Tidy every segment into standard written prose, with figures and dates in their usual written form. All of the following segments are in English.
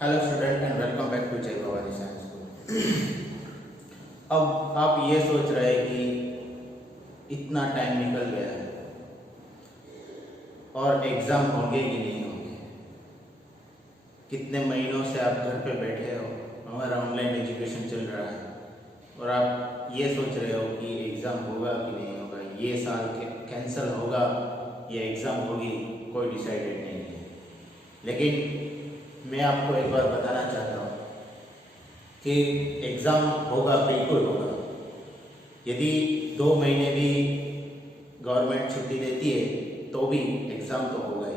Hello student and welcome back to चैप Bhawani science school. अब आप ये सोच रहे हैं कि इतना टाइम निकल गया है और एग्ज़ाम होंगे कि नहीं होंगे। कितने महीनों से आप घर पे बैठे हो, हमारा ऑनलाइन एजुकेशन चल रहा है और आप ये सोच रहे हो कि एग्ज़ाम होगा कि नहीं होगा, ये साल के कैंसिल होगा या एग्ज़ाम होगी, कोई डिसाइडेड नहीं है। लेकिन मैं आपको एक बार बताना चाहता हूँ कि एग्ज़ाम होगा, बिल्कुल होगा। यदि 2 महीने भी गवर्नमेंट छुट्टी देती है तो भी एग्ज़ाम तो होगा ही।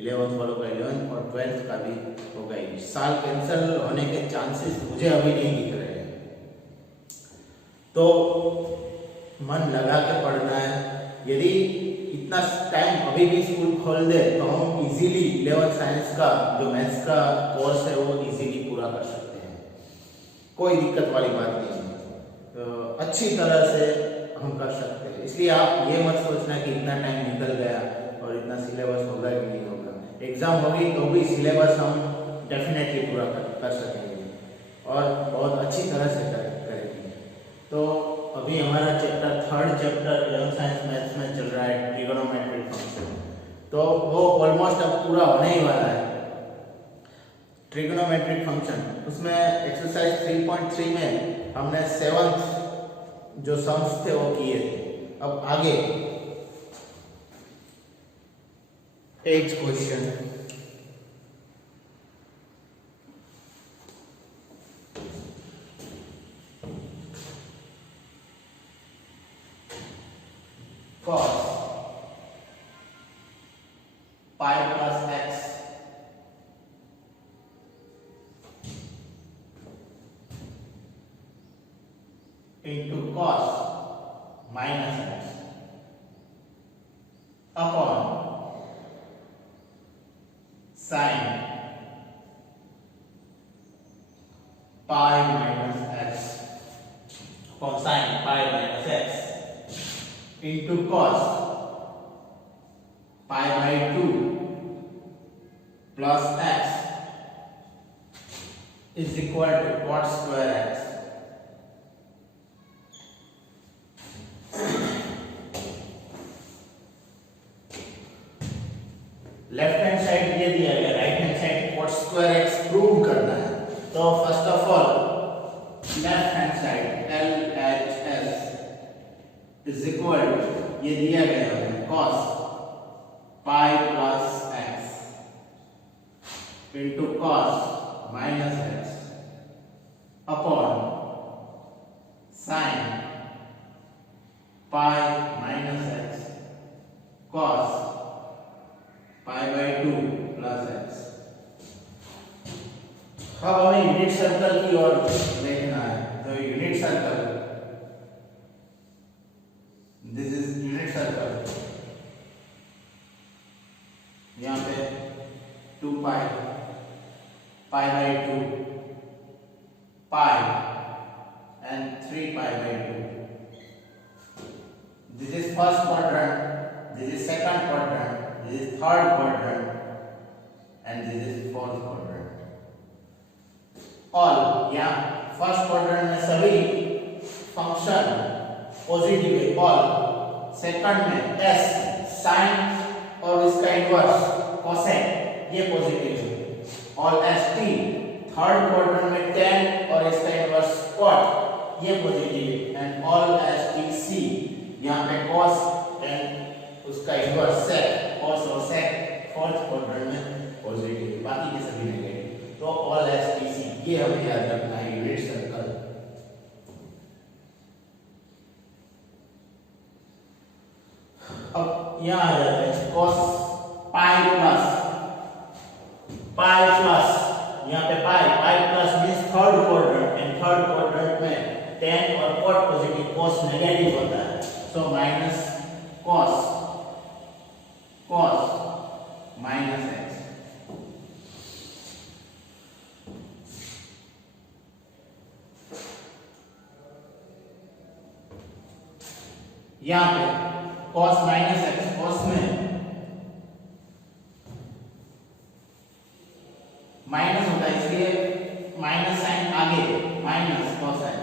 11th वालों का 11th और 12th का भी होगा ही। साल कैंसिल होने के चांसेस मुझे अभी नहीं दिख रहे हैं, तो मन लगा के पढ़ना है। यदि इतना टाइम अभी भी स्कूल खोल दे तो हम इजीली 11th साइंस का जो मैथ्स का कोर्स है वो इजीली पूरा कर सकते हैं, कोई दिक्कत वाली बात नहीं है। तो अच्छी तरह से हम कर सकते हैं। इसलिए आप ये मत सोचना कि इतना टाइम निकल गया और इतना सिलेबस होगा कि नहीं होगा। एग्ज़ाम होगी तो भी सिलेबस हम डेफिनेटली पूरा कर सकेंगे और बहुत अच्छी तरह से करेंगे। तो अभी हमारा third chapter 11th science maths में चल रहा है, ट्रिगोनोमेट्रिक फंक्शन। तो वो ऑलमोस्ट अब पूरा होने ही वाला है। ट्रिगोनोमेट्रिक फंक्शन, उसमें एक्सरसाइज 3.3 में हमने 7th जो सम्स थे वो किए थे। अब आगे एक question, cos pi plus x into cos minus x upon sin pi minus x upon sin pi minus x into cos pi by 2 plus x is equal to cot square x। Left hand side ये दिया गया, right hand side cot square x prove करना है। तो first of all left hand side LHS is equal to ये दिया गया है cos pi plus x into cos minus x upon sin pi minus x cos pi by 2 plus x। अब हमें unit circle की ओर देखना है। तो unit circle, this is unit circle, यहाँ पे 2 पाई by 2 pi and 3 pi by 2। This is first quadrant, this is second quadrant, this is third quadrant and this is fourth quadrant। All, यहाँ first quadrant में सभी function positive है, all. Second में s sign और इसका inverse cosec ये positive है, all st। Third quadrant में tan और इसका इनवर्स cot ये पॉजिटिव है, एंड ऑल stc यहाँ पे cos एंड उसका इनवर्स sec, cos और sec फोर्थ क्वाड्रेंट में पॉजिटिव है, बाकी के सभी नेगेटिव। तो ऑल stc ये हमें याद रखना है यूनिट सर्कल। अब यहाँ आ जाते हैं cos पाई प्लस यहाँ पे पाई plus means third quadrant, and third quadrant में tan और cot पॉजिटिव, cos नेगेटिव होता है। So minus cos minus x। यहाँ पे cos माइनस x, cos में माइनस होता है इसलिए माइनस साइन आगे माइनस cos x।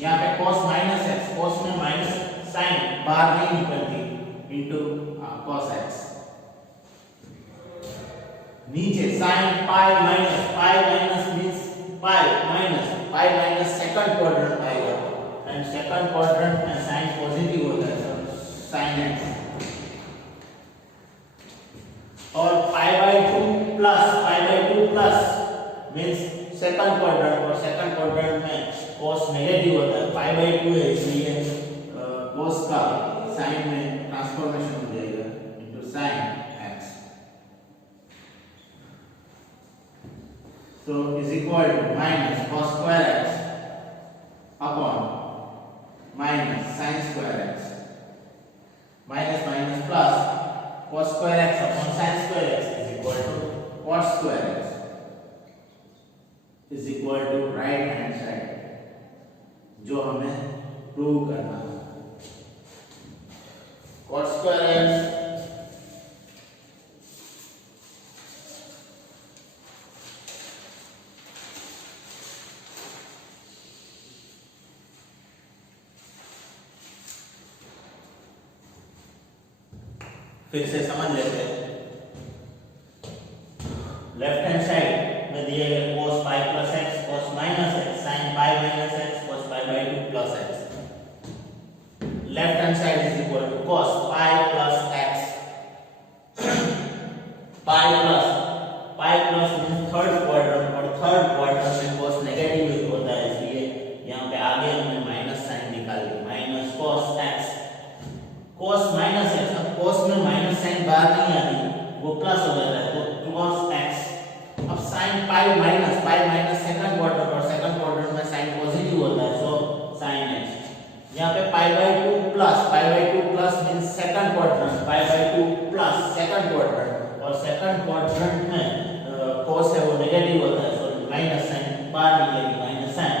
यहाँ पे cos माइनस x, cos में माइनस साइन बाहर नहीं निकलती इनटू cos x। नीचे sin pi minus means pi minus second quadrant आएगा एंड सेकंड क्वाड्रेंट में साइन पॉजिटिव होता है तो sin x। और पाई by 2 plus means second quadrant, और सेकंड क्वाड्रेंट में cos नेगेटिव होता है, पाई बाय 2 है इसलिए cos का साइन में ट्रांसफॉर्मेशन हो जाएगा into sin x। so is equal to minus cos square x upon minus sin square x, minus minus plus cos square x upon sin square x is equal to cos square x is equal to right hand side जो हमें prove करना है। cos square x फिर से समझ लेते हैं। Left hand side में दिए गए cos pi plus x, cos minus x, sin pi minus x, cos pi by 2 plus x। Left hand side is equal to cos pi plus x। Pi plus means third quadrant, और third quadrant में cos negative होता है इसलिए यहाँ पे आगे हमने minus sign निकाल लिया, minus cos x। cos minus x, अब cos में माइनस साइन बाहर नहीं आती, वो प्लस हो जाता है तो cos x। अब sin pi minus second quadrant, और सेकंड क्वाड्रेंट में साइन पॉजिटिव होता है सो sin x। यहाँ पे पाई by 2 plus means second quadrant, pi by 2 plus second quadrant, और सेकंड क्वाड्रेंट में cos है वो नेगेटिव होता है सो माइनस साइन बाहर निकलेगी, माइनस साइन,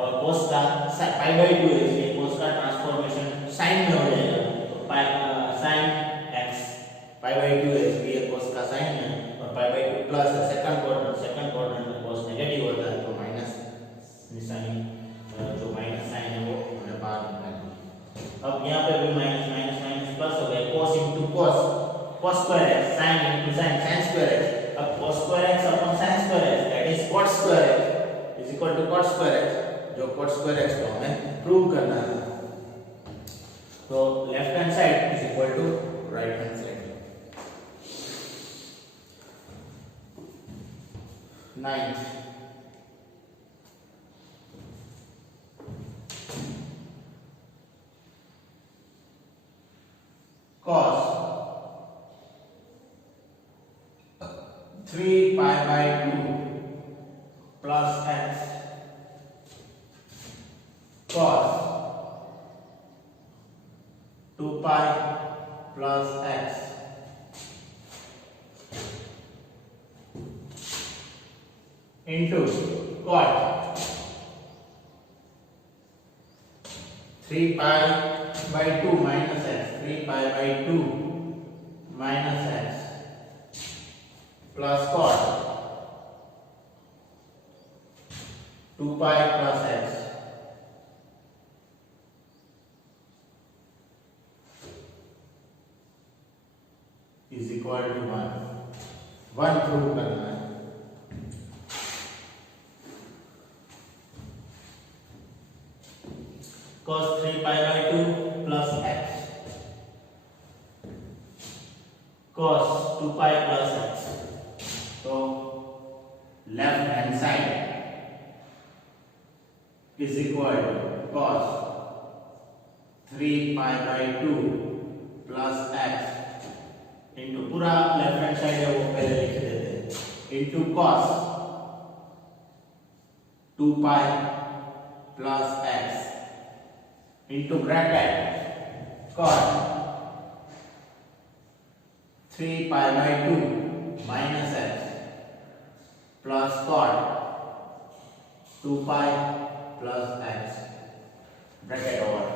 और cos का पाई बाय 2 है इसलिए cos का ट्रांसफॉर्मेशन साइन में हो जाएगा तो sin x, पाई बाय 2 है इसलिए cos का साइन है, और पाई बाय 2 प्लस सेकंड क्वाड्रेंट में cos नेगेटिव होता है तो माइनस निशानी जो माइनस साइन है वो हमने बाहर निकाली। अब यहाँ पे भी माइनस प्लस हो गया, cos into cos square x, sin into sin square x। अब cos square x upon sin square x that is cot square x is equal to cot square x, जो cot स्क्वायर x को हमें prove करना है। तो left hand side is equal to right hand side. 9th cos 3 pi by 2 plus x cos 2 pi plus x into cot 3 pi by 2 minus x, 3 pi by 2 minus x plus cot 2 pi plus x is equal to 1 prove करना है। cos 3 pi by 2 plus x cos 2 pi plus x, तो left hand side is equal to cos 3 pi by 2 plus x into पूरा left hand side है वो पहले लिख देते हैं into cos 2 pi plus x into bracket cot 3 pi by 2 minus x plus cot 2 pi plus x bracket over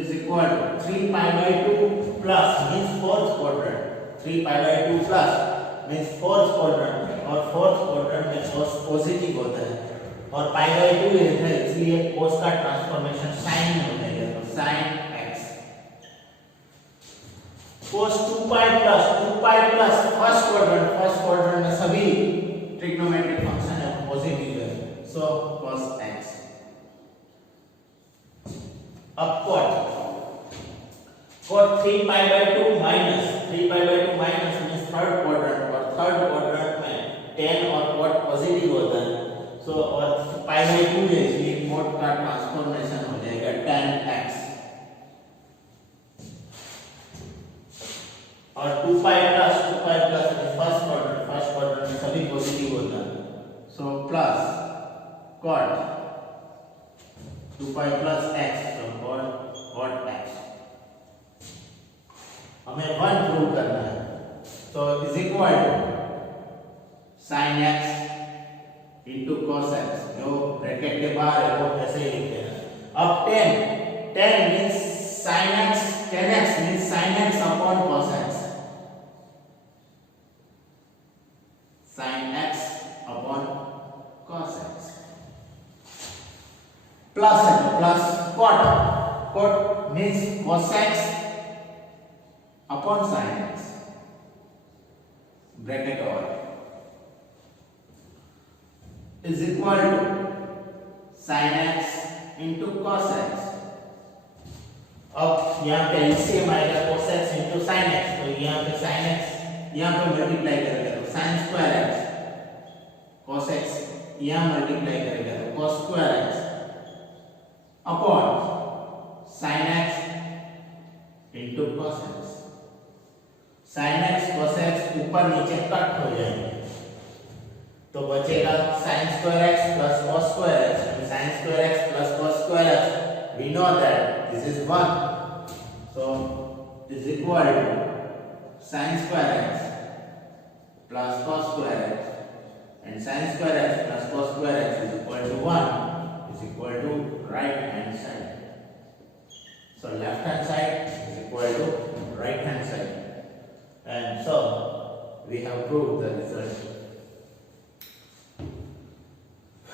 is equal to 3 pi by 2 plus means fourth quadrant 3 pi/2 plus means fourth quadrant, और fourth quadrant में cos positive होता है और pi/2 है इसलिए cos का transformation sin में हो जाएगा, तो sin x cos 2 pi plus first quadrant में सभी ट्रिग्नोमेट्रिक फंक्शन है पॉजिटिव है, सो cos x। अब cot 3 pi/2 minus means third quadrant, और थर्ड क्वाड्रेंट में tan और cot पॉजिटिव होता है, सो और pi/2 है इसलिए cot का ट्रांसफॉर्मेशन हो जाएगा tan x, और 2 pi प्लस फर्स्ट क्वाड्रेंट में सभी पॉजिटिव होता है, so plus cot 2 pi plus x, so cot x। हमें 1 प्रूव करना है, तो is equal to sin x into cos x, जो ब्रैकेट के बाहर है वो ऐसे ही लिखते हैं। अब 10 means sin x, 10x means sin x upon cos x, sin x upon cos x, plus है तो plus cot means cos x upon sin x, bracket और is equal to sin x into cos x। अब यहाँ पे LCM आएगा cos x into sin x, तो यहाँ पे sin x यहाँ पे मल्टीप्लाई करेगा तो sin square x, cos x यहाँ मल्टीप्लाई करेगा तो cos square x upon sin x into cos x। sin x cos x ऊपर नीचे कट हो जाएंगे, तो बचेगा sin square x plus cos square x, and sin square x plus cos square x, we know that this is 1, so is equal to sin square x plus cos square x, and sin square x plus cos square x is equal to 1, is equal to right hand side, so left hand side is equal to right hand side, and so we have proved the result।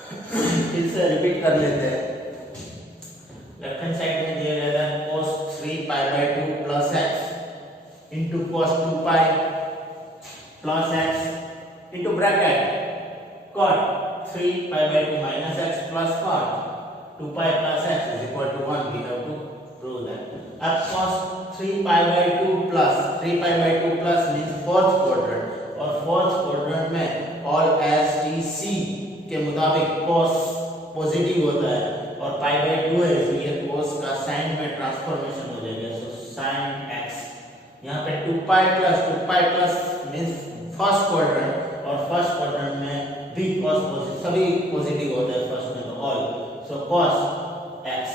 फिर से repeat कर लेते हैं, left hand side में दिया गया था cos 3 pi/2 plus x into cos 2 pi plus x into bracket cot 3 pi/2 minus x plus cot 2 pi plus x is equal to 1, we have to prove that। अब cos 3 pi/2 plus means fourth quadrant, और fourth quadrant में all as t c के मुताबिक cos positive होता है और pi/2 है इसलिए cos का sin में ट्रांसफॉर्मेशन हो जाएगा, सो sin x। यहाँ पे 2 pi plus means first quadrant, और फर्स्ट क्वाड्रेंट में भी cos पॉजिटिव सभी पॉजिटिव होता है फर्स्ट में, तो ऑल, सो cos x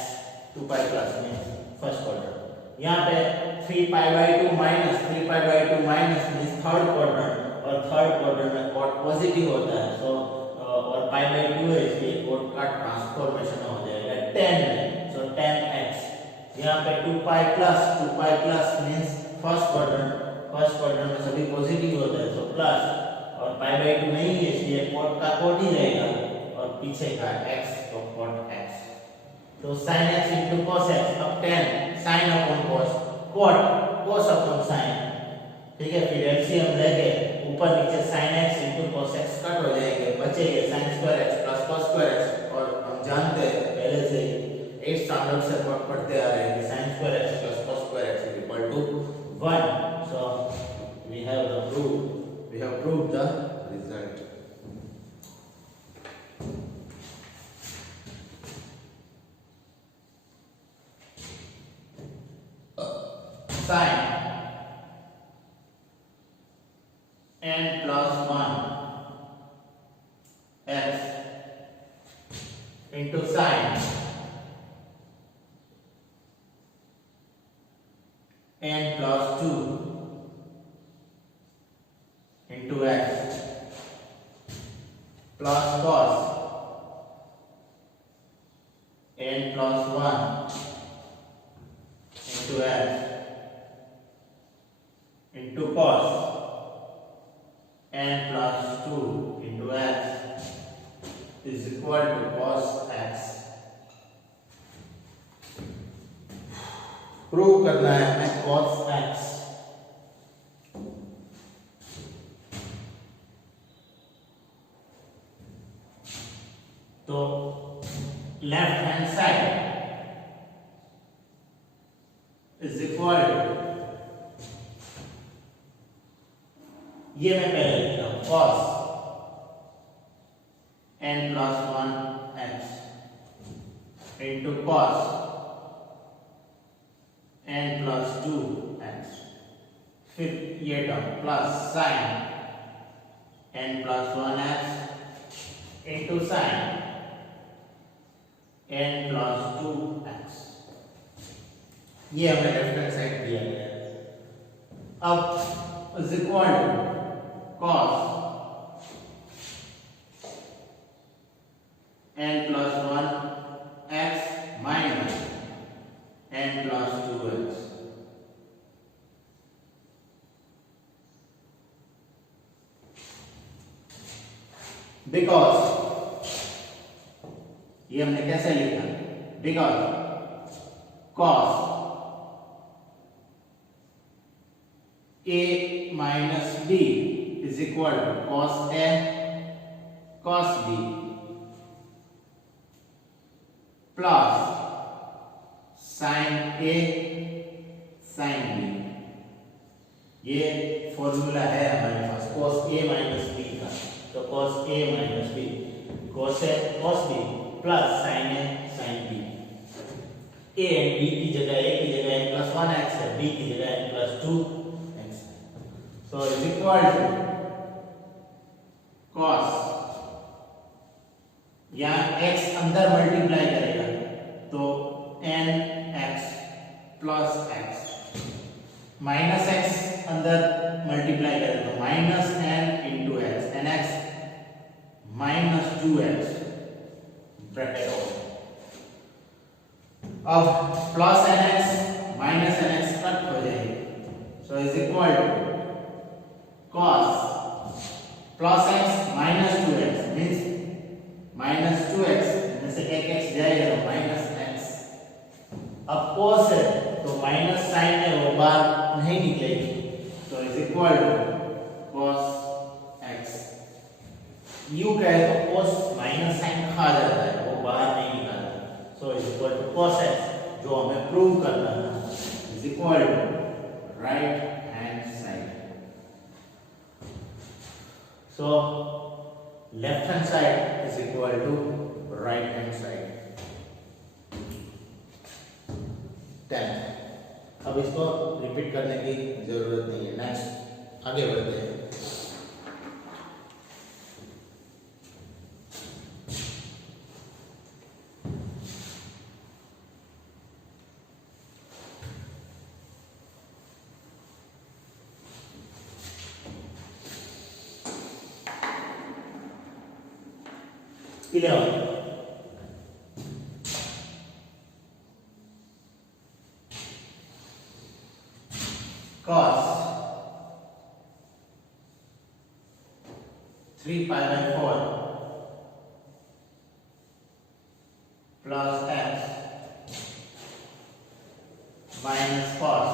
2 pi plus means first quadrant. यहाँ पे 3 pi/2 minus means third quadrant, और थर्ड क्वाड्रेंट में cot पॉजिटिव होता है, सो और pi/2 है इसलिए cot का ट्रांसफॉर्मेशन हो जाएगा 10 में, सो 10x। यहाँ पे 2 pi plus means first quadrant में सभी पॉजिटिव होता है, सो प्लस, और pi/2 नहीं है इसलिए cot का cot ही रहेगा, और पीछे का x तो cot x, तो sin x into cos x, अब 10 sin upon cos, cos upon sin, ठीक है। फिर एलसीएम लेके ऊपर नीचे sin x into cos x cut हो जाएंगे, बचेंगे sin square x plus cos square x, और हम जानते हैं पहले से 8th स्टैंडर्ड से पढ़ते आ रहे हैं कि sin square x plus cos square x is equal to 1, so we have proved the result। sin n plus 1 x into sin n plus 2 into x plus cos n plus 1 into x into cos prove करना है हमें cos x। तो left hand side is equal to, ये मैं पहले लिख रहा हूं, cos n plus 1 x into cos n plus 2 x, फिर ये term plus sin n plus 1 x into sin n plus 2 x। ये हमें लेफ्ट हैंड साइड दिया गया है। अब is equal to cos n plus 1 x minus n plus 2x, because ये हमने कैसे लिखा, because cos a minus b is equal to cos a cos b plus sin a sin b। ये formula है हमारे पास cos a minus b का, तो cos a minus b cos a cos b plus sin a sin b। a and b की जगह a की जगह n plus 1 x है, b की जगह n plus 2 x है। so is equal to cos, यहाँ x अंदर मल्टीप्लाई करेगा तो n x plus x, minus x अंदर मल्टीप्लाई करेगा तो minus n into x, n x minus 2x bracket हो। अब plus n x minus n x cut हो जाएगी, so is equal to cos plus x minus 2x means minus 2x में से एक x जाएगा तो माइनस x। अब cos है तो माइनस साइन है वो बाहर नहीं निकलेगी, तो is equal to cos x। यू कहे तो cos माइनस साइन खा जाता है, वो बाहर नहीं निकलता, so is equal to cos x जो हमें प्रूव करना था is equal to right hand side. So left hand side is equal to right hand side. अब इसको रिपीट करने की जरूरत नहीं है, नेक्स्ट आगे बढ़ते हैं। cos 3 pi by 4 plus x minus cos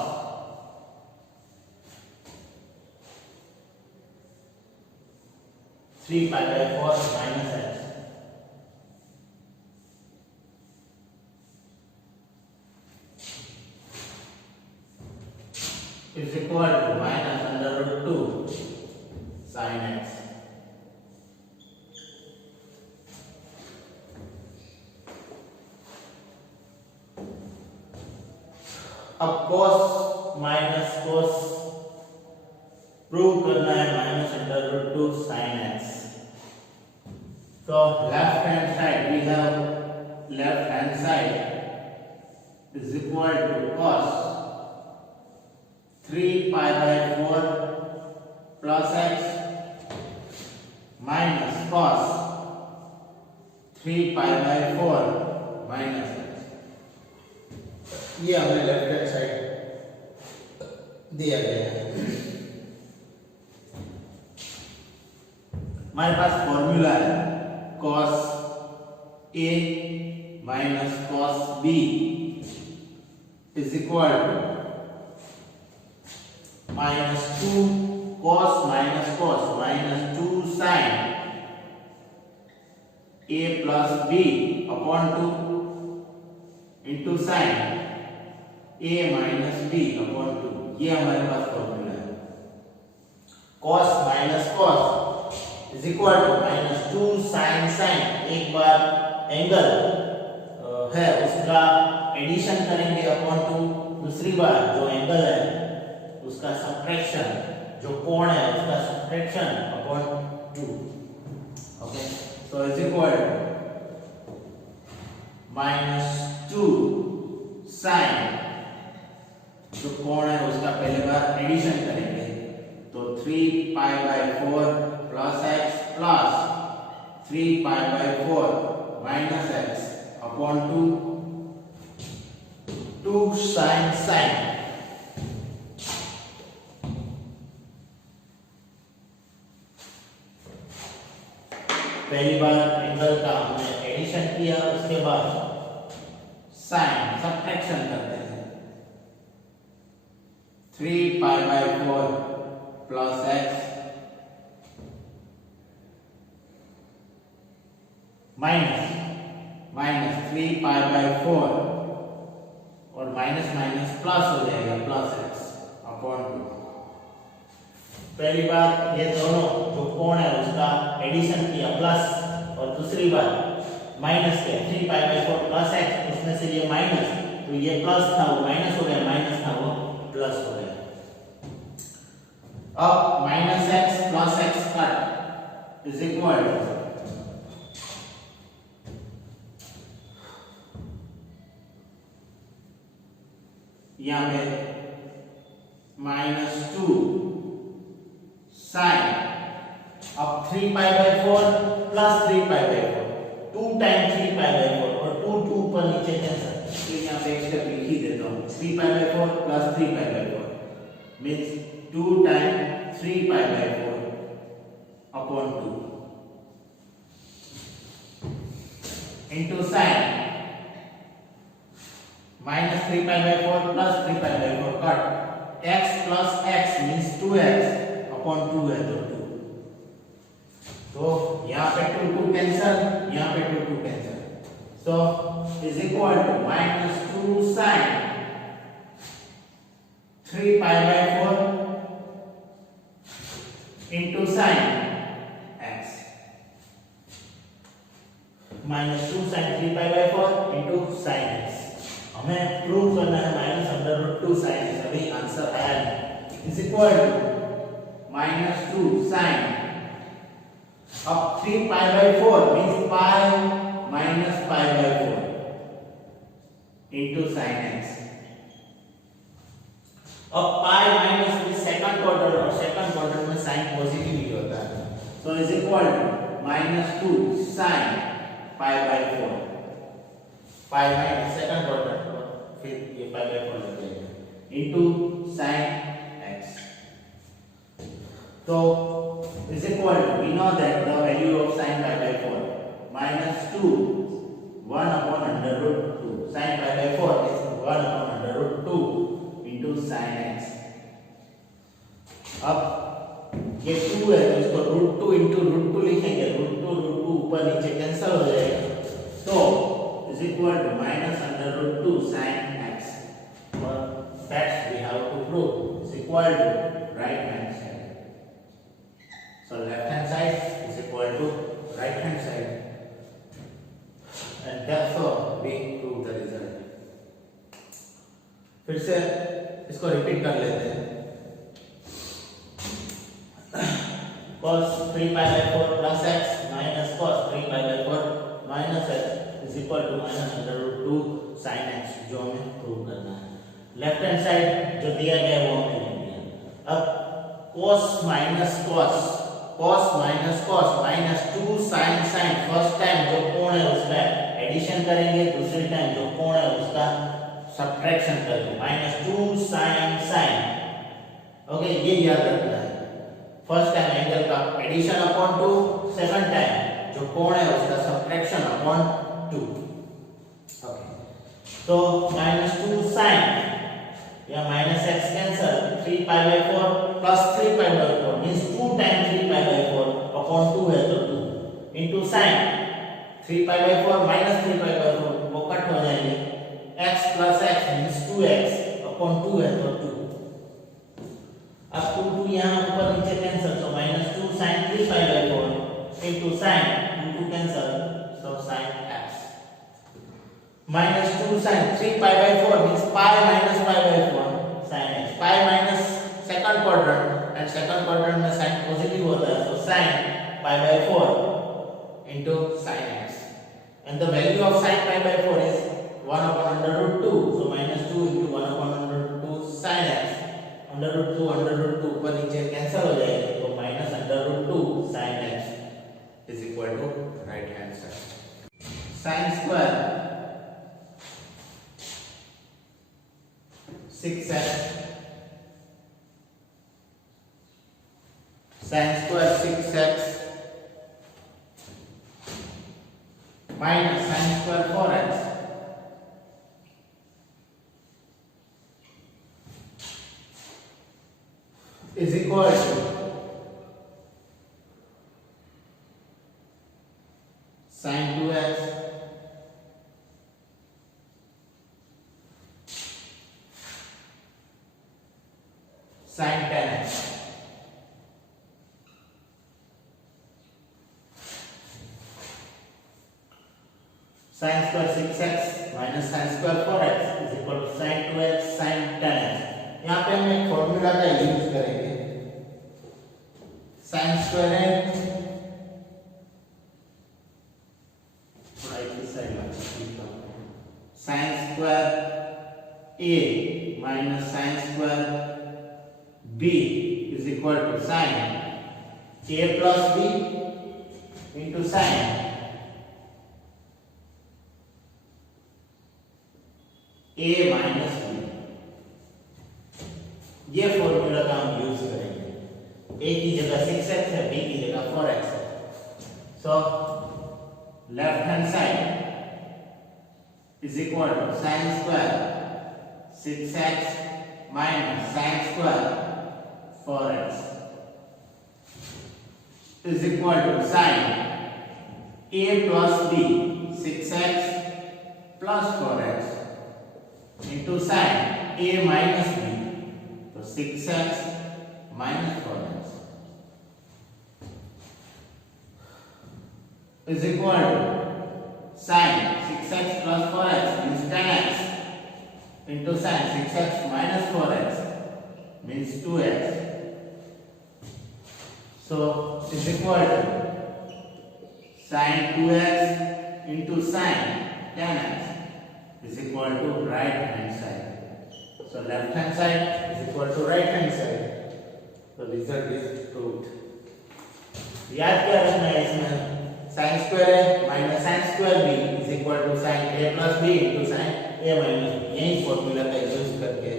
3 pi by 4 minus x is equal to minus under root 2 sin x। अब cos माइनस cos प्रूव करना है minus under root 2 sin x। तो left hand side we have left hand side is equal to cos 3 pi by 4 plus x minus cos 3 pi by 4 minus x। ये हमने left hand side दिया गया है। हमारे पास फॉर्मूला है cos a minus cos b is equal to -2 cos minus -2 sin a plus b upon 2 into sin a minus b upon 2। ये हमारे पास फॉर्मूला है। cos minus cos is equal to -2 sin एक बार एंगल है उसका addition करेंगे upon 2, दूसरी बार जो एंगल है उसका सब्ट्रैक्शन, जो कोण है उसका subtraction upon 2। Okay, so is equal to -2 sin, जो कोण है उसका पहले बार एडिशन करेंगे तो 3π/4 plus x plus 3π/4 minus x upon 2 sin पहली बार एंगल का हमने एडिशन किया, उसके बाद साइन सब्ट्रैक्शन करते हैं। 3π/4 प्लस x माइनस 3π/4 और माइनस माइनस प्लस हो जाएगा प्लस x अपॉन 2। पहली बार ये दोनों जो कोण है उसका एडिशन किया प्लस, और दूसरी बार माइनस किया 3π/4 प्लस x, उसमें से ये माइनस, तो ये प्लस था वो माइनस हो गया, माइनस था वो प्लस हो गया। अब -x plus x cut is equal यहाँ पे -2 sin, अब 3π/4 प्लस 3π/4, 2 टाइम 3π/4 और 2 ऊपर नीचे कैंसिल, तो यहाँ पे एक स्टेप लिख ही देता हूँ। 3π/4 plus 3π/4 means 2 time 3π/4 upon 2 into sin -3π/4 plus 3π/4 cut, x plus x means 2x upon 2 है तो यहाँ पे 2 कैंसिल, यहाँ पे 2 cancel, so is equal to -2 sin 3π/4 into sin x, -2 sin 3π/4 into sin x। हमें प्रूव करना है -√2 sin x, अभी आंसर आया नहीं, इज इक्वल टू -2 sin, अब 3π/4 means pi minus π/4 into sin x। अब पाई माइनस में सेकंड क्वाड्रेंट, और सेकंड क्वाड्रेंट में साइन पॉजिटिव ही होता है, so is equal to -2 sin π/4, pi minus second quadrant, फिर ये π/4 लग जाएगा इनटू sin x। तो is equal to, we know that the value of sin π/4 -2 1 upon √2, sin π/4 is 1 upon √2 into sin x। अब ये 2 है तो इसको √2 into √2 लिखेंगे, √2 ऊपर नीचे कैंसिल हो जाएगा, तो is equal to -√2 sin x, और that we have to prove is equal to right hand side। So left hand side is equal to right hand side, and therefore we prove the result। फिर से इसको repeat कर लेते हैं। cos 3π/4 plus x minus cos 3π/4 minus x is equal to -√2 sin x, जो हमें prove करना है। लेफ्ट हैंड साइड जो दिया गया वो हमें नहीं दिया। अब cos minus cos -2 sin, first time जो कोण है उसका एडिशन करेंगे, दूसरी टाइम जो कोण है उसका सब्ट्रैक्शन करेंगे, -2 sin। ओके, ये याद रखना है। फर्स्ट टाइम एंगल का एडिशन अपॉन 2, सेकंड टाइम जो कोण है उसका सब्ट्रैक्शन अपॉन 2। ओके, तो -2 sin या -x cancel 3 pi by 4 plus 3 pi by 4 means 2 times 3 pi by 4 upon 2 है तो 2 into sin 3 pi by 4 minus 3 pi by 4 वो कट हो जाएंगे x plus x means 2x upon 2 है तो 2 अब 2 यहाँ ऊपर नीचे कैंसिल तो -2 sin 3 pi by 4 into sin 2 cancel so sin x -2 sin 3 pi by 4 means pi minus pi by 4 sin x pi minus second quadrant and second quadrant में sin positive होता है so sin pi by 4 into sin x and the value of sin pi by 4 is 1 upon under root 2 so -2 into 1 upon under root 2 sin x under root 2 ऊपर नीचे cancel हो जाएगा तो minus under root 2 sin x is equal to right hand side sin square 6x sin square 6x minus sin square 4x is equal to sin 2x sin 10x sin square 6x minus sin square 4x is equal to sin 2x sin 10x यहाँ पे हम एक formula का use करेंगे sin square है थोड़ा इस side में sin square a minus sin square b is equal to sin a plus b into sin a minus b ये फॉर्मूला का हम यूज करेंगे a की जगह 6x है b की जगह 4x है so left hand side is equal to sin square 6x minus sin square 4x is equal to sin a plus b 6x plus 4x into sin a minus b so 6x minus 4x is equal to sin 6x plus 4x means 10x into sin 6x minus 4x means 2x so is equal to sin 2x into sin 10x is equal to right hand side so left hand side is equal to right hand side so result is proved याद क्या रखना है इसमें sin square a minus sin square b is equal to sin a plus b into sin a minus b यही formula का use करके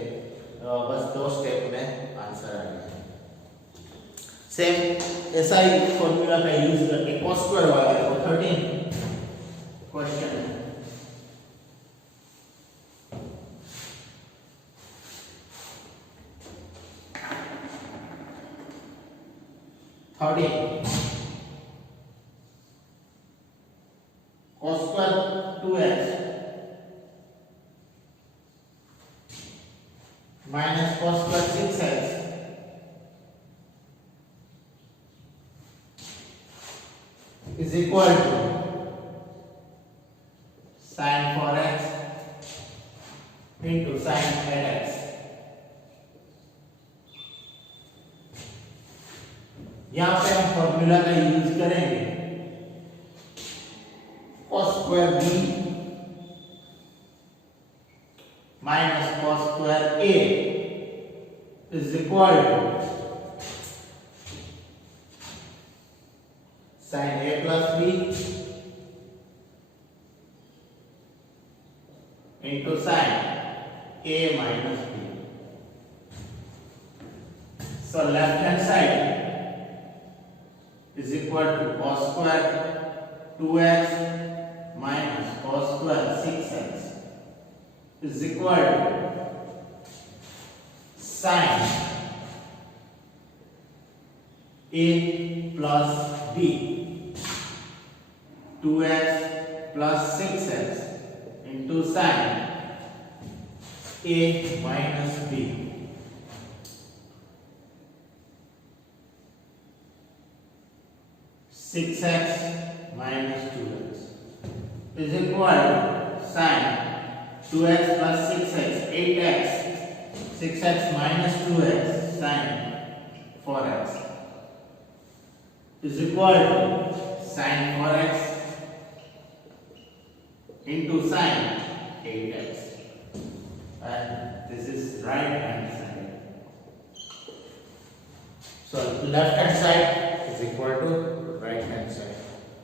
बस दो स्टेप में आंसर आ गया सेम ऐसा ही फॉर्मूला का यूज करके cos स्क्वायर वाला को 13 क्वेश्चन है 13 cos square 2x minus cos square 6x is equal to sin 4x into sin 8x यहाँ पे हम फॉर्मूला का यूज करेंगे cos square b minus cos square a is equal to sin a plus b into sin a minus b. So left hand side is equal to cos square 2x minus cos square 6x is equal to sin A plus B, 2x plus 6x into sin A minus B. 6x minus 2x is equal to sin 2x plus 6x, 8x, 6x minus 2x, sin 4x is equal to sin 4x into sin 8x, and this is right hand side. So left hand side is equal to right hand side.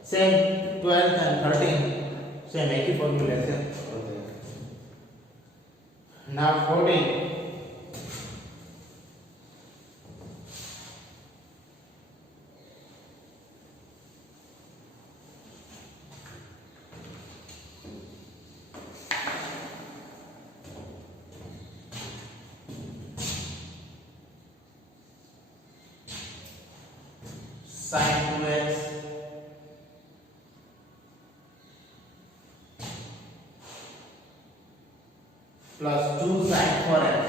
Same 12 and 13, same एक ही formula से होते हैं. Now 14. Sin 2x plus 2 sin 4x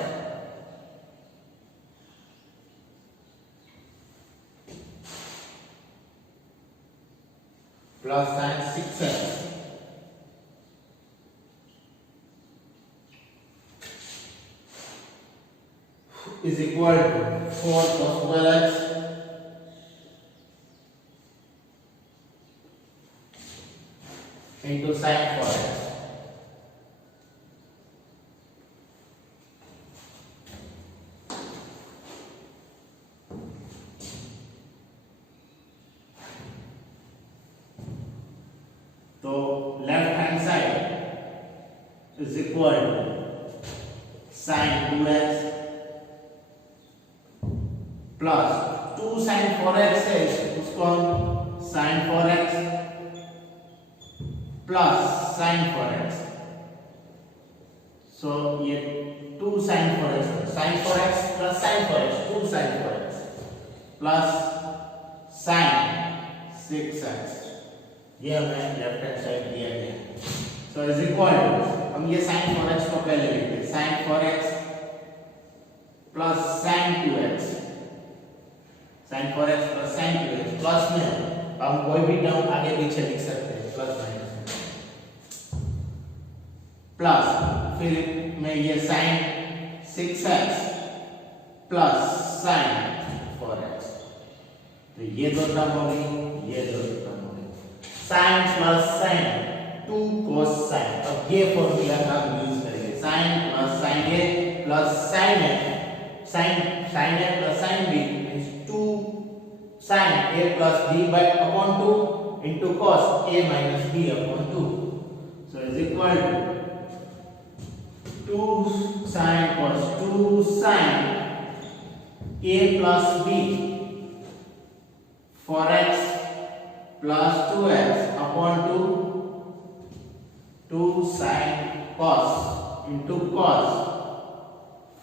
plus sin 6x is equal to 4 cos 12x into sin 4x. So left hand side is equal to sin 2x plus 2 sin 4x है उसको हम sin 4x plus sin 4x. So ये 2 sin 4x plus sin 4x 2 sin 4x plus sin 6x, ये हमें left hand side दिया गया है. So is equal to, हम ये sin 4x को पहले लिखते हैं, sin 4x plus sin 2x, sin 4x plus sin 2x plus में हम कोई भी टर्म आगे पीछे लिख सकते हैं प्लस माइनस प्लस, फिर मैं ये sin 6x plus sin 4x, तो ये दो टर्म हो गई, ये दो टर्म हो गई. sin plus sin 2 cos sin, अब ये फॉर्मूला का हम यूज करेंगे. sin plus sin a plus sin a, sin a plus sin b means 2 sin a plus b by upon 2 into cos a minus b upon 2. So is equal to 2 sin cos 2 sin a plus b 4x plus 2x upon 2 sin cos into cos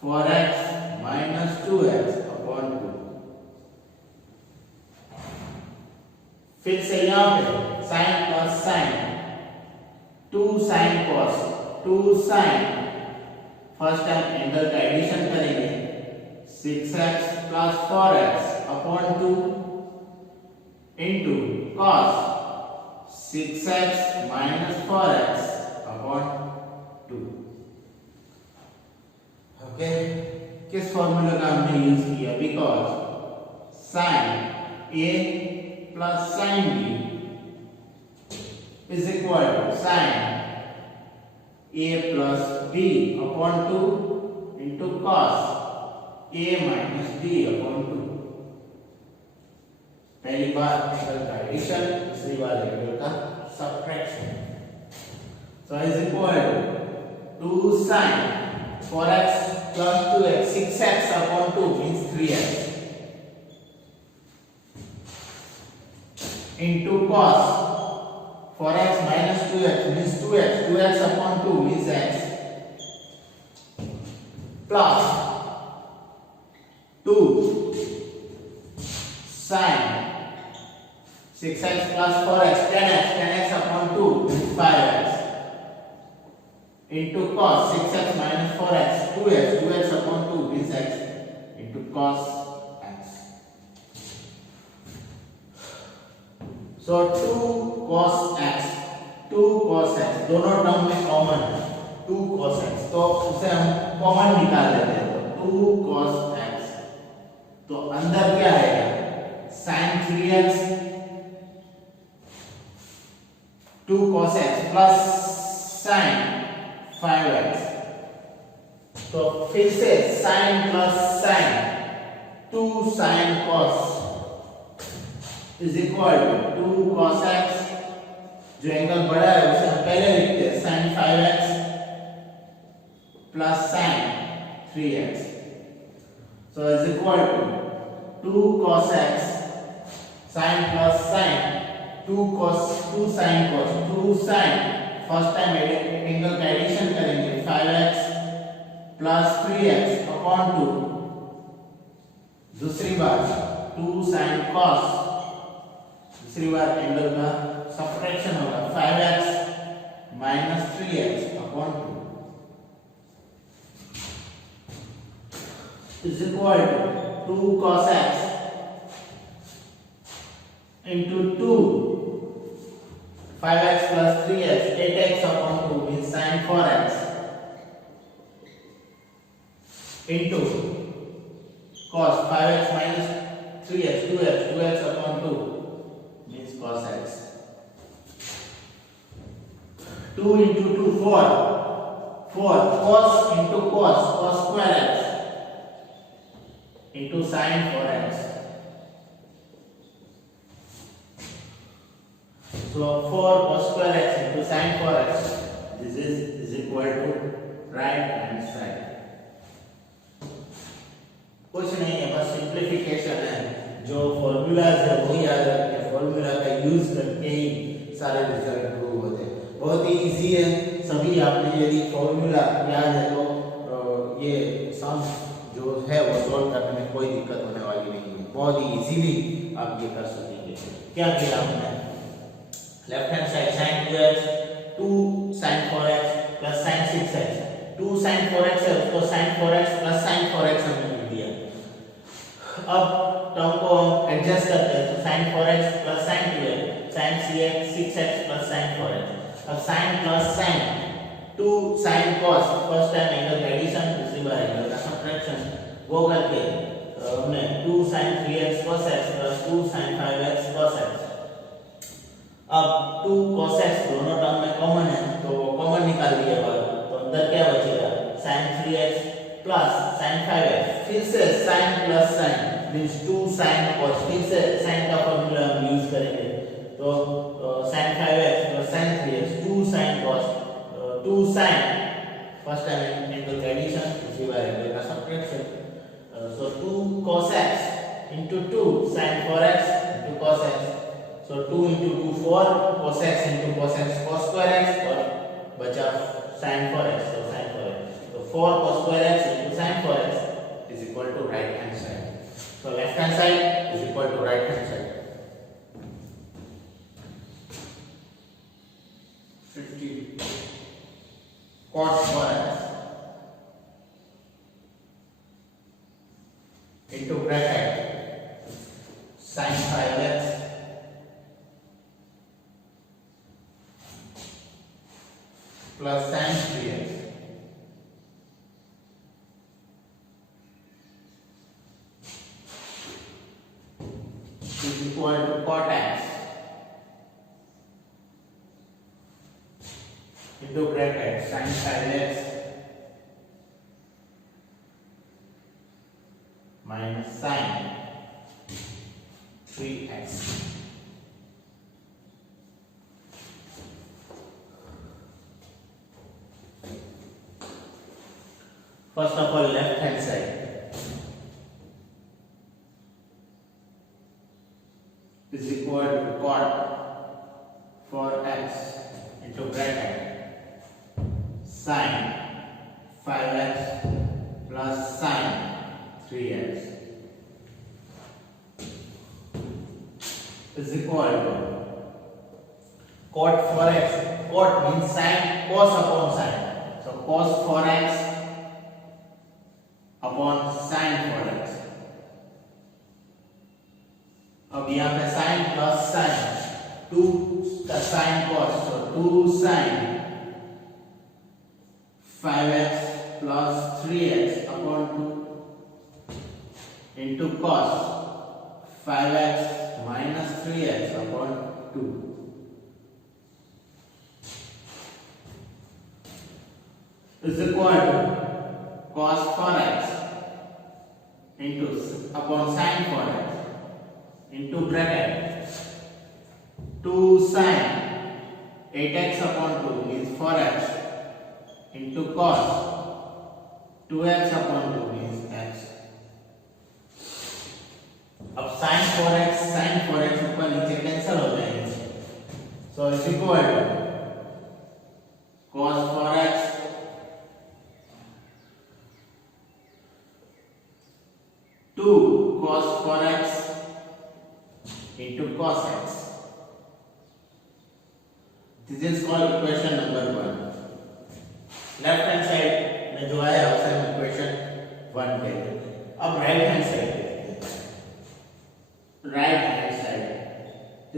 4x minus 2x upon 2. फिर से यहाँ पे sin plus sin 2 sin cos 2 sin, first time angle का addition करेंगे 6x plus 4x upon 2 into cos 6x minus 4x upon 2. Okay, किस formula का हमने use किया? Because sin a plus sin b is equal to sin a plus b upon 2 into cos a minus b upon 2. पहली बार angle का addition, दूसरी बार angle का subtraction. So is equal to 2 sin 4x plus 2x, 6x upon 2 means 3x into cos 4x minus 2x means 2x, 2x upon 2 means x plus 2 sin 6x plus 4x 10x upon 2 is 5x into cos 6x minus 4x 2x upon 2 is x into cos x. So 2 cos x दोनों term में common है 2 cos x, तो उसे हम common निकाल लेते हैं। तो 2 cos x, तो अंदर क्या आएगा sin 3x 2 cos x plus sin 5x, तो फिर से sin plus sin 2 sin cos is equal to 2 cos x, जो एंगल बड़ा है उसे हम पहले लिखते हैं sin 5x plus sin 3x, so is equal to 2 cos x sin plus sin 2 sin first time angle का एडिशन करेंगे 5x plus 3x upon 2, दूसरी बार 2 sin cos, दूसरी बार एंगल का सब्ट्रैक्शन होगा 5x minus 3x upon 2 is equal to 2 cos x into 2 5x plus 3x 8x upon 2 is sin 4x into cos 5x minus 3x 2x upon 2 means cos x. 2 into 2 4 cos into cos square x into sin 4x. So 4 cos square x into sin 4x, this is equal to right hand side. कुछ नहीं है, बस simplification है, जो formulas है वही याद रखते हैं, फॉर्मूला का यूज करके ही सारे रिजल्ट प्रूव होते हैं। बहुत ही इजी है, सभी आपने यदि फॉर्मूला याद है तो ये सम जो है वो सॉल्व करने में कोई दिक्कत होने वाली नहीं है, बहुत ही इजीली आप ये कर सकेंगे। क्या किया आपने, left hand side sin 2x 2 sin 4x plus sin 6x, 2 sin 4x है उसको sin 4x plus sin 4x हमने लिख दिया। अब टर्म को एडजस्ट करते हैं, तो sin 4x plus sin 2x sin 6x plus sin 4x, अब sin plus sin 2 sin cos first time angle का एडिशन, दूसरी बार एंगल का सब्ट्रैक्शन, वो करके हमने 2 sin 3x cos x plus 2 sin 5x cos x। अब 2 cos x दोनों term में कॉमन है तो वो कॉमन निकाल दिया बाहर, तो अंदर क्या बचेगा sin 3x plus sin 5x, फिर से sin plus sin means 2 sin cos, फिर से sin का फॉर्मूला हम यूज करेंगे, तो sin 5x plus sin 3x 2 sin cos 2 sin first time angle का एडिशन, दूसरी बार एंगल का subtraction, so 2 cos x into 2 sin 4x into cos x, so 2 into 2 4 cos x into cos x cos square x, और बचा sin 4x, so sin 4x, so 4 cos square x into sin 4x is equal to right hand side, so left hand side is equal to right hand side। 50 cos square x into bracket sin 5x plus sin 3x is equal to cot x into bracket sin 5x minus sin 3x। First of all, left hand side is equal to cot 4x into bracket sin 5x plus sin 3x is equal to cot 4x. Cot means sin, cos upon sin. So cos 4x upon sin 4x. अब यहाँ पे sin plus sin 2 का sin cos, so 2 sin 5x plus 3x upon 2 into cos 5x minus 3x upon 2 is equal to cos 4x into upon sin 4x into bracket 2 sin 8x upon 2 means 4x into cos 2x upon 2 means x. अब sin 4x ऊपर नीचे cancel हो जाएंगे, so it's equal to cos 4x 2 cos 4x into cos x. This is called equation number 1. Left hand side में जो है उसे हम इक्वेशन 1 कहते हैं. अब राइट हैंड साइड देखते हैं. Right hand side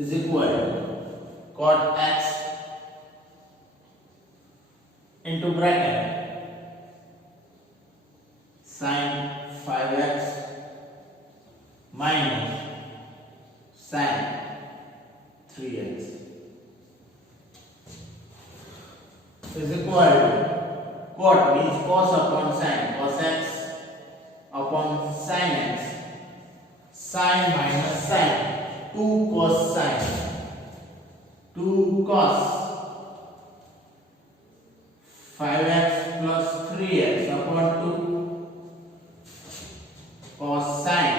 is equal to cot x into bracket sin 5x minus sin 3x is equal to cot means cos upon sin, cos x upon sin x, sin minus sin 2 cos sin 2 cos 5x plus 3x upon 2 cos sin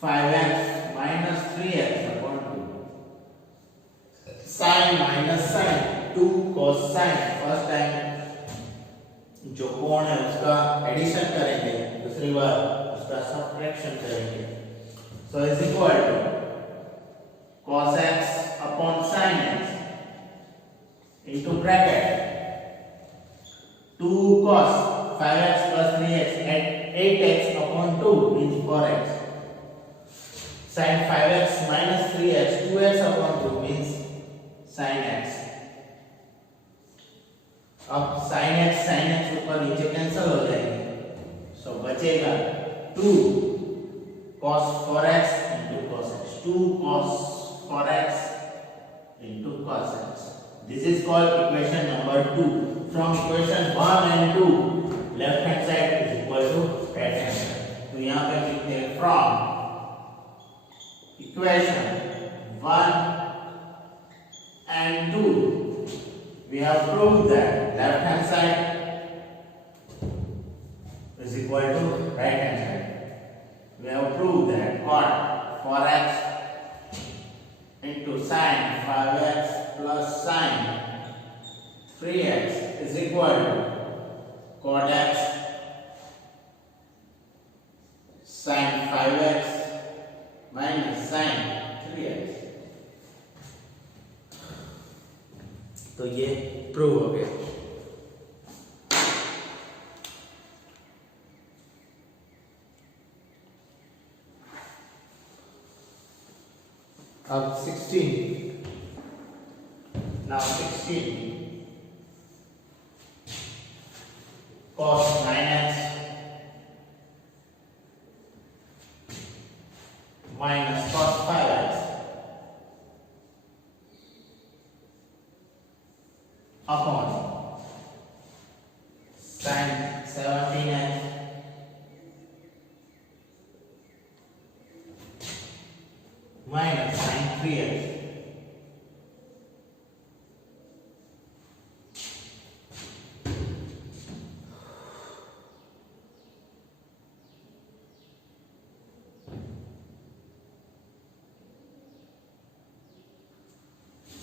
5x minus 3x upon 2 sin minus sin 2 cos sin. First time जो कोण है उसका addition करेंगे, दूसरी बार उसका subtraction करेंगे. So is equal to cos x upon sin x into bracket 2 cos 5x plus 3x and 8x upon 2 means 4x. Sin 5x minus 3x 2x upon 2 means sin x. अब sin x ऊपर नीचे cancel हो जाएंगे, सो बचेगा 2 cos 4x into cos x. 2 cos 4x into cos x. This is called equation number 2. From equation 1 and 2, left hand side is equal to right hand side. तो यहाँ पे लिखते हैं from equation 1 and 2, we have proved that left hand side is equal to right hand side. We have proved that cot 4x into sin 5x plus sin 3x is equal to cot x sin 5x minus sin 3x. तो ये prove हो गया. अब 16. Now 16 cos 9x minus cos 5x upon sin 17x minus sin 3x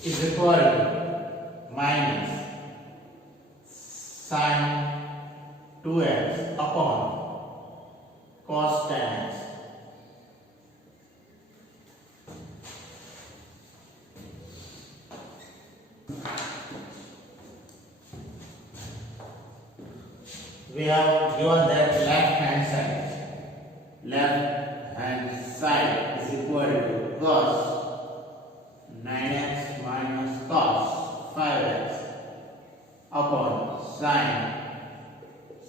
is equal to minus sin 2 we have given that left hand side is equal to cos 9x minus cos 5x upon sin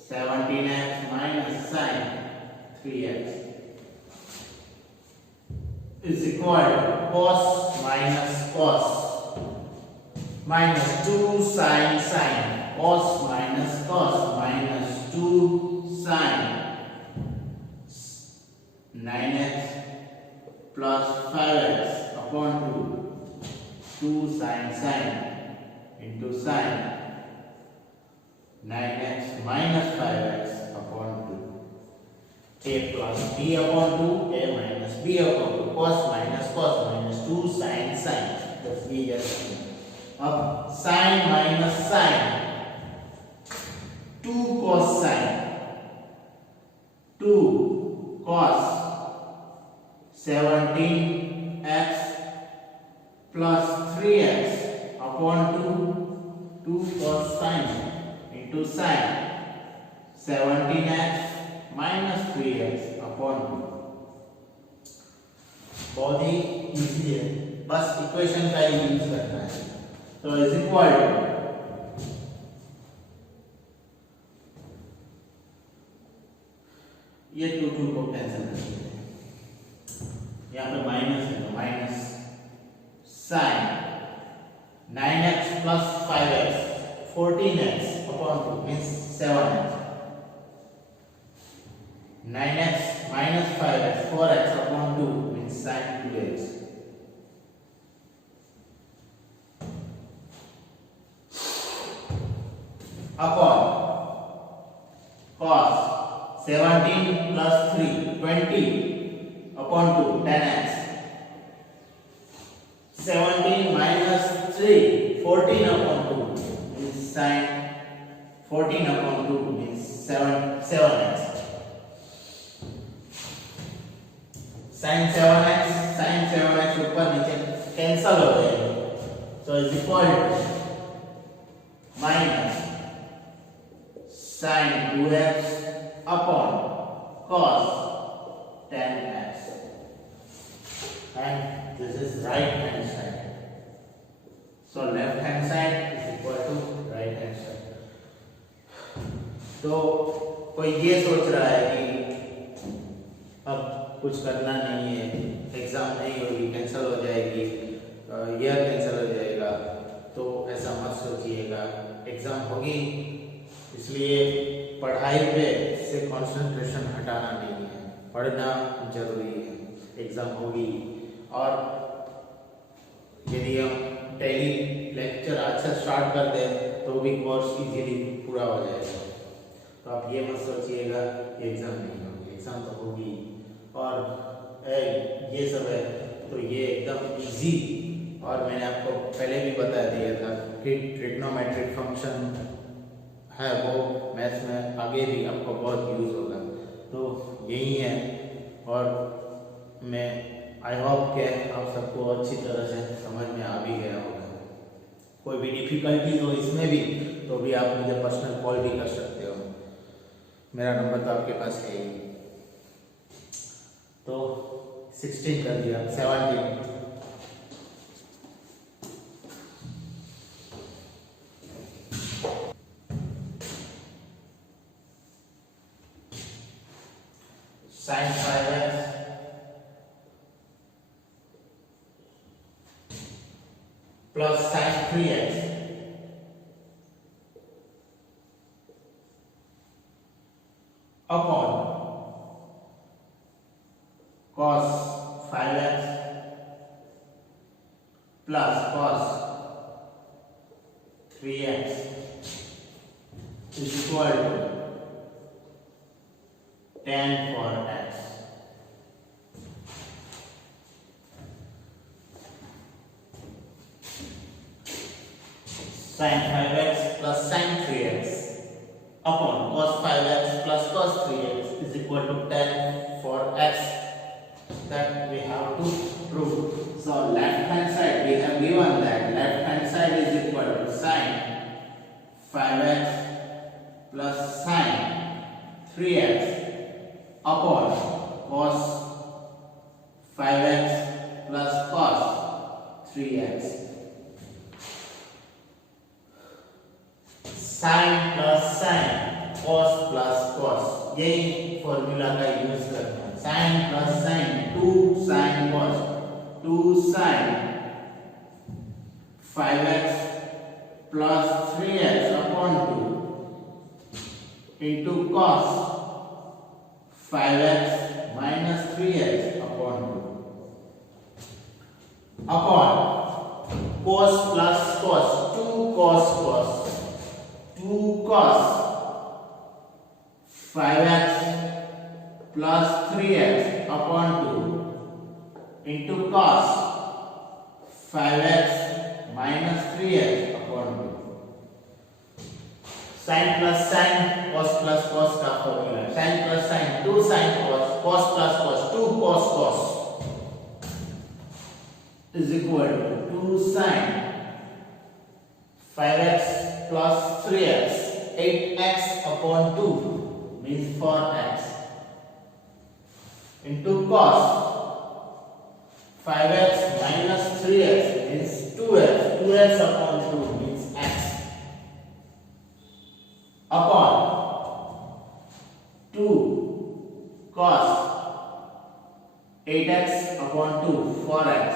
17x minus sin 3x is equal to cos minus 2 sin cos minus cos minus 2 sin 9x plus 5x upon 2 sin into sin 9x minus 5x upon 2 a plus b upon 2 a minus b upon 2 cos minus 2 sin that's b just अब sin minus sin 2 cos sin 2 cos 17x plus 3x upon 2 cos sin into sin 17x minus 3x upon 2 बहुत ही easy है, बस equation का ही use करना है। तो is equal ये 2 को कैंसिल कर देते हैं, यहाँ पे माइनस है तो minus sin 9x plus 5x 14x upon 2 means 7x 9x minus 5x 4x upon 2 means sin 2x upon cos 17 plus 3 20 upon 2 10x 17 minus 3 14 upon 2 means sin 14 upon 2 means 7x sin 7x ऊपर नीचे cancel हो जाएगा, so is equal to minus sin 2x upon cos 10x and this is right hand side, so left hand side is equal to right hand side। तो कोई ये सोच रहा है कि अब कुछ करना नहीं है, एग्जाम नहीं होगी, कैंसिल हो जाएगी, यह कैंसिल हो जाएगा, तो ऐसा मत सोचिएगा, एग्जाम होगी, इसलिए पढ़ाई पे से कंसंट्रेशन हटाना नहीं है, पढ़ना जरूरी है, एग्जाम होगी। और यदि हम डेली लेक्चर आज से स्टार्ट कर दें तो भी कोर्स इजीली पूरा हो जाएगा। तो आप ये मत सोचिएगा कि एग्जाम नहीं होगी, एग्जाम तो होगी। और ये सब है तो ये एकदम इजी, और मैंने आपको पहले भी बता दिया था कि ट्रिग्नोमेट्रिक फंक्शन है वो मैथ्स में आगे भी आपको बहुत यूज होगा, तो यही है। और मैं आई होप कि आप सबको अच्छी तरह से समझ में आ भी गया होगा। कोई भी डिफिकल्टीज हो इसमें भी तो भी आप मुझे पर्सनल कॉल भी कर सकते हो, मेरा नंबर तो आपके पास है ही। तो 16 कर दिया, 17 sin 5x plus sin 3x upon cos 5x plus cos 3x is equal to tan for x। sin 5x plus sin 3x upon cos 5x plus cos 3x is equal to tan for x, that we have to prove। So left hand side we have given that left hand side is equal to sin 5x plus sin 3x upon cos 5x plus cos 3x, sin plus sin, cos plus cos, यही formula का use करना है। sin plus sin, 2 sin cos, 2 sin 5x plus 3x upon 2 into cos 5x minus 3x upon 2 upon cos plus cos, 2 cos cos, 2 cos 5x plus 3x upon 2 into cos 5x minus 3x upon 2. sin plus sin, cos plus cos का formula है। sin plus sin, 2 sin cos, cos plus cos, 2 cos cos is equal to 2 sin 5x plus 3x, 8x upon 2 means 4x into cos 5x minus 3x means 2x, 2x upon 2 means x upon 2 cos 8x upon 2 4x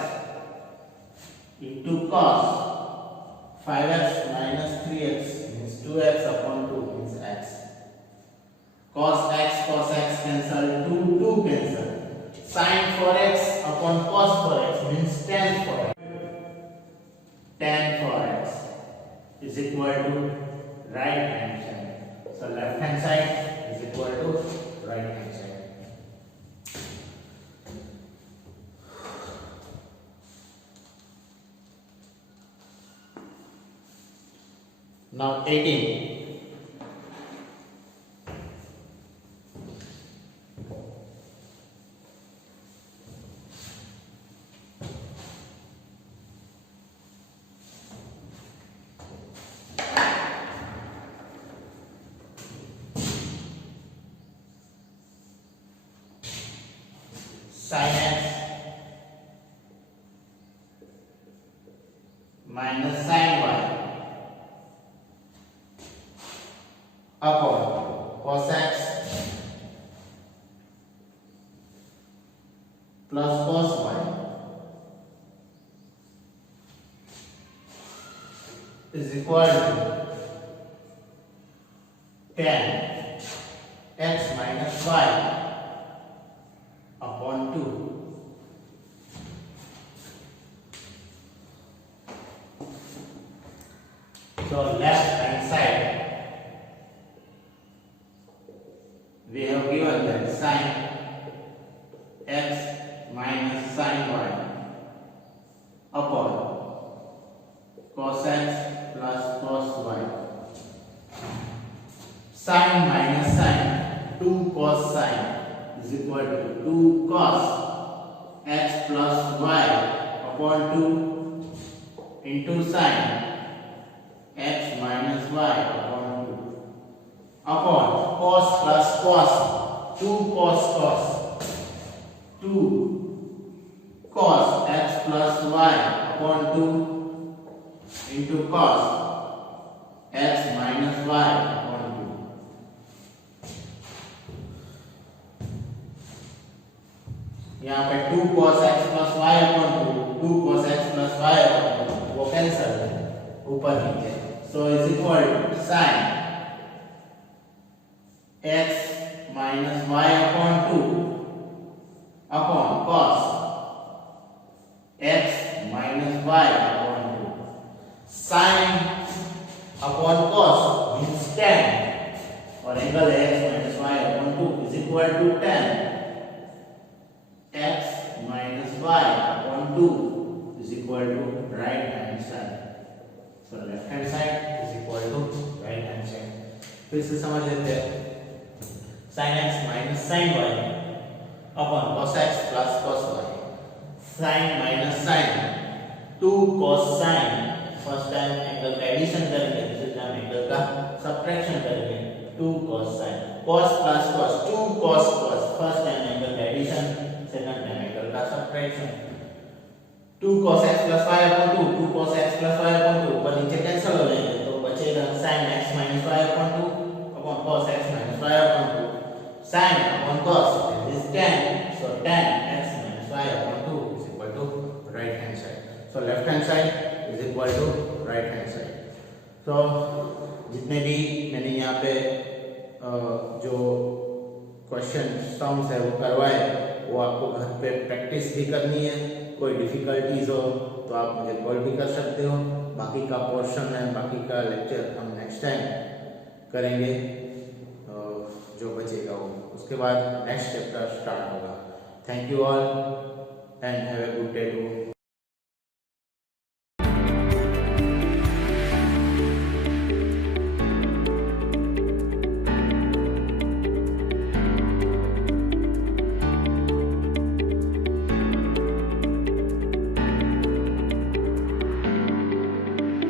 into cos 5x minus 3x means 2x upon 2 means x. Cos x cancel, 2 cancel. Sin 4x upon cos 4x means tan 4x. Tan 4x is equal to right hand side. So left hand side is equal to right hand side. Now 18. Sin x minus sin y upon cos x plus cos y is equal to tan x minus y upon 2. So left hand side we have given that sin x minus sin y upon cos x plus cos y. Sin minus sin, 2 cos sin is equal to 2 cos x plus y upon 2 into sin x minus y upon 2 upon cos plus cos, 2 cos cos, 2 cos x plus y upon 2 into cos x minus y upon 2. यहाँ पे 2 cos x plus y upon 2 cos x plus y upon 2 वो cancel है ऊपर नीचे, so is equal to sin x minus y upon 2 upon cos x minus y upon 2. Sin upon cos means tan और angle x minus y upon 2 is equal to tan x minus y upon 2 is equal to right hand side. So left hand side is equal to right hand side. फिर से समझ लेते हैं। sin x minus sin y upon cos x plus cos y. sin minus sin, 2 cos sin, first time angle का addition करेंगे, दूसरे time angle का subtraction करेंगे, 2 cos sin, cos plus cos, 2 cos cos, first time angle का addition, second time angle का subtraction. 2 cos x plus y upon 2, 2 cos x plus y upon 2, ऊपर नीचे cancel हो जाएंगे तो बचेगा sin x minus y upon 2 upon cos x minus y upon 2, sin upon cos is tan, so tan x minus y upon 2 is equal to right hand side, so left hand side is equal to right hand side। so जितने भी मैंने यहाँ पे जो question sums है वो करवाए वो आपको घर पे प्रैक्टिस भी करनी है। कोई डिफिकल्टीज हो तो आप मुझे कॉल भी कर सकते हो। बाकी का पोर्शन है, बाकी का लेक्चर हम नेक्स्ट टाइम करेंगे जो बचेगा वो, उसके बाद नेक्स्ट चैप्टर स्टार्ट होगा। Thank you all and have a good day to